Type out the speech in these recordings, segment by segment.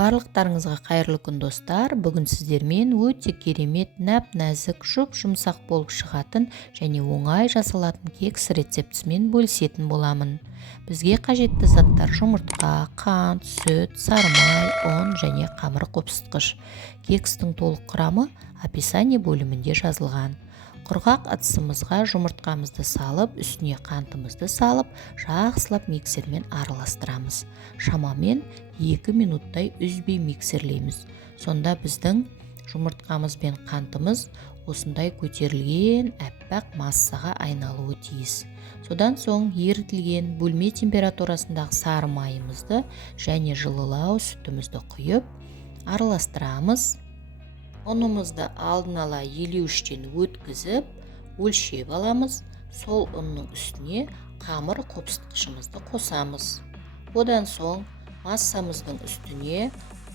Барлықтарыңызға қайырлы күн достар. Бүгін сіздермен өте керемет, нәп-нәзік, жұмсақ болып шығатын және оңай жасалатын кекс рецептісімен бөлісетін боламын. Бізге қажетті заттар жұмыртқа, қант, сүт, сары май, ұн және қамыр қопсытқыш. Кекстің толық құрамы описание бөлімінде жазылған. Құрғақ ыдысымызға жұмыртқамызды салып, үстіне қантымызды салып, жақсылап миксермен араластырамыз. Шамамен 2 минуттай үзбей миксерлейміз. Сонда біздің жұмыртқамыз бен қантымыз осындай көтерілген әппақ массаға айналуы тиіс. Содан соң ерітілген бөлме температурасындағы сары майымызды және жылылау сүтімізді құйып араластырамыз. Ұнымызды алдын ала елеуіштен өткізіп, өлшеп аламыз. Сол ұнның үстіне қамыр қопсытқышымызды қосамыз. Одан соң массамыздың үстіне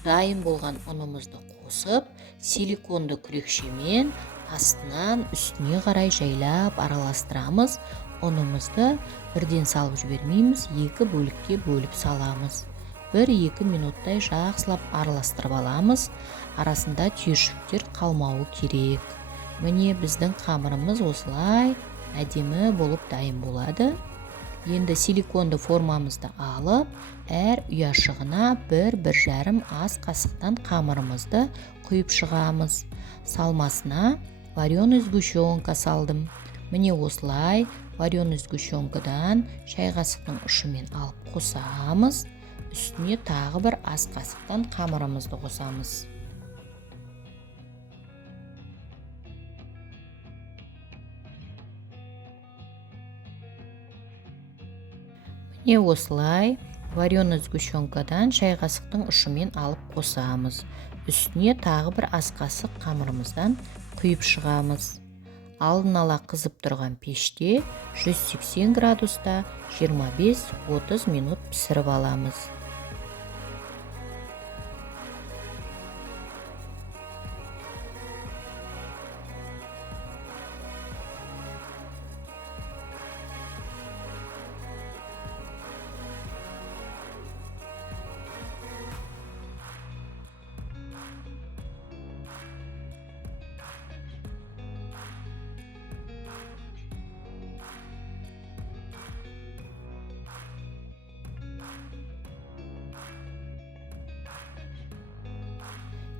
дайын болған ұнымызды қосып, силиконды күрекшемен астынан үстіне қарай жайлап араластырамыз. Ұнымызды бірден салып жібермейміз, 2 бөлікке бөліп саламыз. 1-2 минуттай жақсылап араластырып аламыз. Арасында түйіршіктер қалмауы керек. Міне біздің қамырымыз осылай әдемі болып дайын болады. Енді силиконды формамызды алып, әр ұяшығына 1-1,5 ас қасықтан қамырымызды құйып шығамыз. Салмасына вареный сгущенка салдым. Міне осылай вареный сгущенкадан шай қасықтың ұшымен алып қосамыз. Үстіне тағы 1 ас қасықтан қамырымызды қосамыз. Міне осылай вареный сгущенкадан шай қасықтың ұшымен алып қосамыз. Үстіне тағы 1 ас қасық қамырымыздан құйып шығамыз. Алдын ала қызып тұрған пеште 180 градуста 25-30 минут пісіріп аламыз.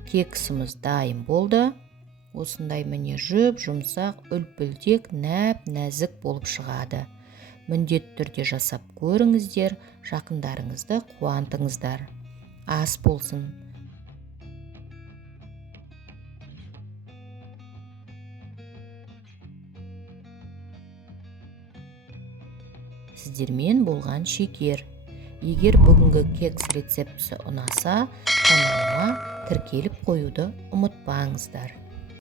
Кексіміз дайын болды. Осындай міне жұмсақ, үлпілдек, нәп-нәзік болып шығады. Міндетті түрде жасап көріңіздер, жақындарыңызды қуантыңыздар. Ас болсын. Сіздермен болған шекер. Егер бүгінгі кекс рецептісі ұнаса, каналыма тіркеліп қоюды ұмытпаңыздар.